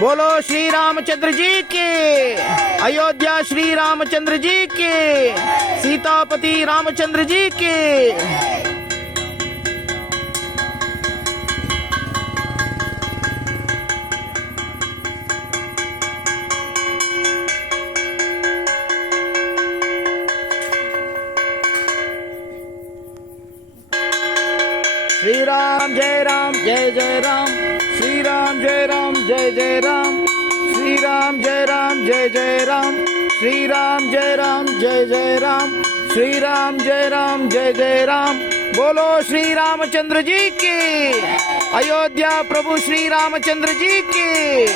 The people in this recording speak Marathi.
बोलो श्री रामचंद्र जी की। अयोध्या श्री रामचंद्र जी की। सीतापति रामचंद्र जी की। श्री राम जय राम जय जय राम। श्री राम जय राम जय जय राम। श्री राम जय राम जय जय राम। श्री राम जय राम जय जय राम। श्री राम जय राम जय जय राम। बोलो श्री रामचंद्र जी की। अयोध्या प्रभु श्री रामचंद्र जी की।